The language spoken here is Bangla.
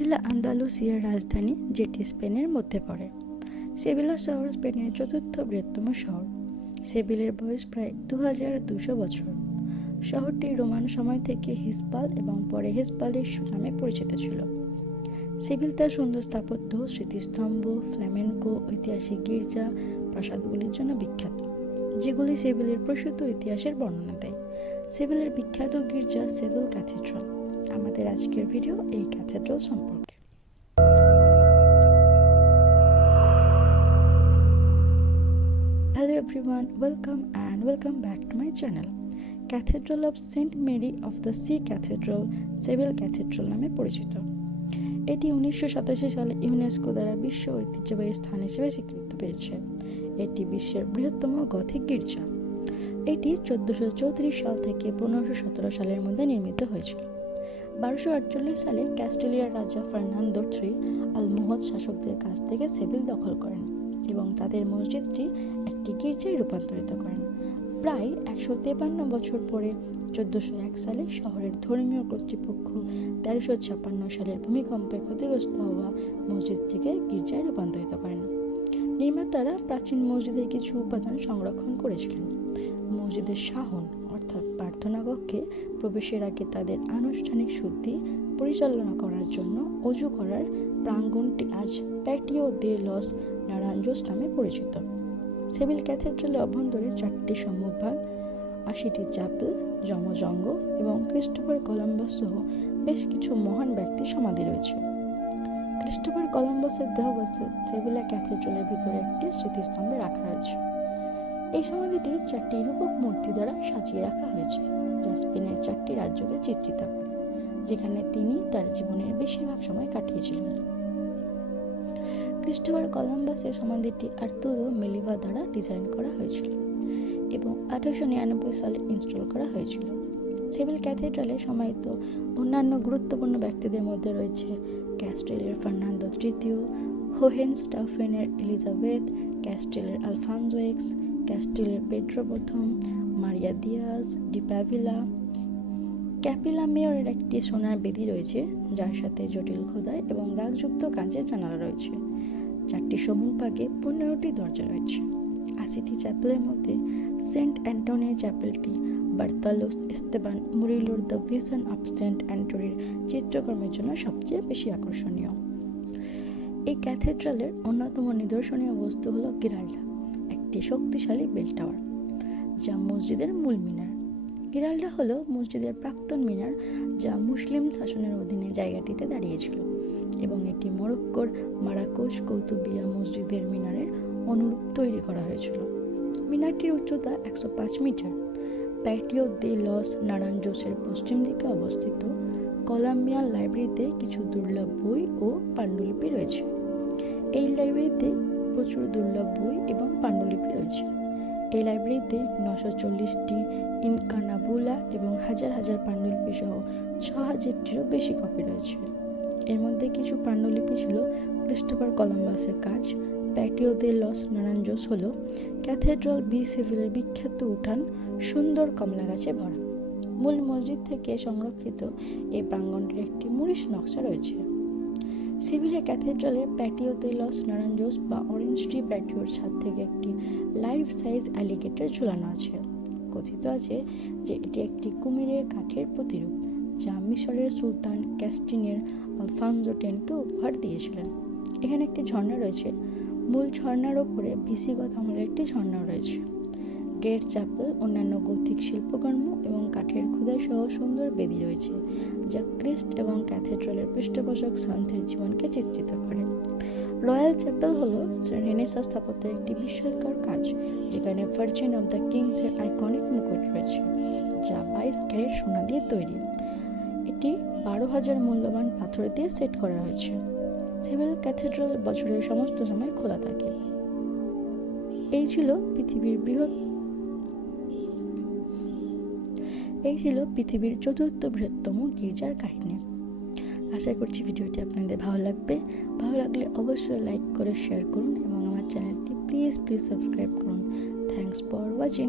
সেভিলা আন্দালুসিয়ার রাজধানী, যেটি স্পেনের মধ্যে পড়ে। সেভিলা শহর স্পেনের চতুর্থ বৃহত্তম শহর। সেভিলের বয়স প্রায় 2200 বছর। শহরটি রোমান সময় থেকে হিসপাল এবং পরে হিসপালিস নামে পরিচিত ছিল। সেভিল তার সুন্দর স্থাপত্য, স্মৃতিস্তম্ভ, ফ্ল্যামেনকো, ঐতিহাসিক গির্জা, প্রাসাদগুলির জন্য বিখ্যাত, যেগুলি সেভিলের প্রসিদ্ধ ইতিহাসের বর্ণনা দেয়। সেভিলের বিখ্যাত গির্জা সেভিল ক্যাথেড্রাল। আমাদের আজকের ভিডিও এই ক্যাথেড্রাল সম্পর্কে। Hello everyone, welcome back to my channel. Cathedral of Saint Mary of the Sea Cathedral, civil cathedral নামে পরিচিত। এটি 1987 সালে ইউনেস্কো দ্বারা বিশ্ব ঐতিহ্যবাহী স্থান হিসেবে স্বীকৃতি পেয়েছে। এটি বিশ্বের বৃহত্তম গথিক গির্জা। এটি 1434 সাল থেকে 1517 সালের মধ্যে নির্মিত হয়েছিল। 1248 সালে ক্যাস্টেলিয়ার রাজা ফার্নান্দো III আলমোহদ শাসকদের কাছ থেকে সেভিল দখল করেন এবং তাদের মসজিদটি একটি গির্জায় রূপান্তরিত করেন। প্রায় 153 বছর পরে 1401 সালে শহরের ধর্মীয় কর্তৃপক্ষ 1356 সালের ভূমিকম্পে ক্ষতিগ্রস্ত হওয়া মসজিদটিকে গির্জায় রূপান্তরিত করেন। নির্মাতারা প্রাচীন মসজিদের কিছু উপাদান সংরক্ষণ করেছিলেন। মসজিদের শাহন অর্থাৎ প্রার্থনা কক্ষে প্রবেশের আগে তাদের আনুষ্ঠানিক শুদ্ধি পরিচালনা করার জন্য অজু করার প্রাঙ্গণটি আজ প্যাটিও দে লস নারাঞ্জোস নামে পরিচিত। সেভিল ক্যাথেড্রালের অভ্যন্তরে 4টি সম্মুখভাগ, 80টি চ্যাপেল, যমজঙ্গ এবং ক্রিস্টোফার কলম্বাস সহ বেশ কিছু মহান ব্যক্তির সমাধি রয়েছে। ক্রিস্টোফার কলম্বাসের দেহবস্তু সেভিলা ক্যাথেড্রালের ভিতরে একটি স্মৃতিস্তম্ভে রাখা রয়েছে। এই সমাধিটি 4টি রূপক মূর্তি দ্বারা সাজিয়ে রাখা হয়েছে, যা স্পেনের 4টি রাজ্যকে চিত্রিত করে, যেখানে তিনি তার জীবনের বেশিরভাগ সময় কাটিয়েছিলেন। ক্রিস্টোফার কলম্বাসের সমাধিটি আর্তুরো মেলিভা দ্বারা ডিজাইন করা হয়েছিল এবং 1899 সালে ইনস্টল করা হয়েছিল। সেভিল ক্যাথেড্রালে সমাহিত অন্যান্য গুরুত্বপূর্ণ ব্যক্তিদের মধ্যে রয়েছে ক্যাস্টেলের ফার্নান্দো III, হোহেনস্টাউফেনের এলিজাবেথ, ক্যাস্টেলের আলফানসো এক্স, ক্যাস্টেলের পেড্রো প্রথম, মারিয়া দিয়াজ ডি প্যাভিলা। ক্যাপিলা মেয়রের একটি সোনার বেদি রয়েছে, যার সাথে জটিল খোদাই এবং দাগযুক্ত কাঁচের জানালা রয়েছে। 4টি সম্মুখভাগে 15টি দরজা রয়েছে। 80টি চ্যাপেলের মধ্যে সেন্ট অ্যান্টনির চ্যাপেলটি বার্তালোস এস্তেবান মুরিলোর দ্য ভিশন অফ সেন্ট অ্যান্টনির চিত্রকর্মের জন্য সবচেয়ে বেশি আকর্ষণীয়। এই ক্যাথেড্রালের অন্যতম নিদর্শনীয় বস্তু হল গিরাল্ডা, একটি শক্তিশালী বেল টাওয়ার, যা মসজিদের মূল মিনার। গিরাল্ডা হলো মসজিদের প্রাক্তন মিনার, যা মুসলিম শাসনের অধীনে জায়গাটিতে দাঁড়িয়েছিল, এবং এটি মরক্কোর মারাকোশ কৌতুবিয়া মসজিদের মিনারের অনুরূপ তৈরি করা হয়েছিল। মিনারটির উচ্চতা 105 মিটার। প্যাটিও দে লস নারাঞ্জোসের পশ্চিম দিকে অবস্থিত কলাম্বিয়ান লাইব্রেরিতে কিছু দুর্লভ বই ও পাণ্ডুলিপি রয়েছে। এই লাইব্রেরিতে প্রচুর দুর্লভ বই এবং পাণ্ডুলিপি রয়েছে। এই লাইব্রেরিতে 940টি ইনকানাবুলা এবং হাজার হাজার পাণ্ডুলিপি সহ 6000টিরও বেশি কপি রয়েছে। এর মধ্যে কিছু পাণ্ডুলিপি ছিল ক্রিস্টোফার কলম্বাসের কাজ। প্যাটিও দে লস নারাঞ্জোস হল ক্যাথেড্রাল বি সেভিলের বিখ্যাত উঠান, সুন্দর কমলা গাছে ভরা। মূল মসজিদ থেকে সংরক্ষিত এই প্রাঙ্গণটির একটি মরিচ নকশা রয়েছে। সেভিলা ক্যাথেড্রালে প্যাটিও দে লস নারাঞ্জোস বা অরেঞ্জ ট্রি প্যাটিওর ছাদ থেকে একটি লাইফ সাইজ অ্যালিগেটর ঝুলানো আছে। কথিত আছে যে এটি একটি কুমিরের কাঠের প্রতিরূপ, যা মিশরের সুলতান ক্যাস্টিনের আলফানসো Xকে উপহার দিয়েছিলেন। এখানে একটি ঝর্ণা রয়েছে। মূল ঝর্ণার ওপরে ভিসিগত আমলের একটি ঝর্ণা রয়েছে। গ্রেট চ্যাপেল, অন্যান্য গথিক শিল্পকর্ম এবং কাঠের খোদাই সহ সুন্দর বেদি রয়েছে, যা ক্রিস্ট এবং ক্যাথেড্রালের পৃষ্ঠপোষক সন্থের জীবনকে চিত্রিত করে। রয়্যাল চ্যাপেল হল রেনেসাঁ স্থাপত্যের একটি বিস্ময়কর কাজ, যেখানে ভার্জিন অব দ্য কিংসের আইকনিক মুকুট রয়েছে, যা 22 ক্যারেট সোনা দিয়ে তৈরি। এটি 12,000 মূল্যবান পাথর দিয়ে সেট করা হয়েছে। সেভিল ক্যাথেড্রাল বছরের সমস্ত সময় খোলা থাকে। এই ছিল পৃথিবীর 4র্থ বৃহত্তম গির্জার কাহিনী। আশা করছি ভিডিওটি আপনাদের ভালো লাগবে। ভালো লাগলে অবশ্যই লাইক করে শেয়ার করুন এবং আমার চ্যানেলটি প্লিজ সাবস্ক্রাইব করুন। Thanks for watching.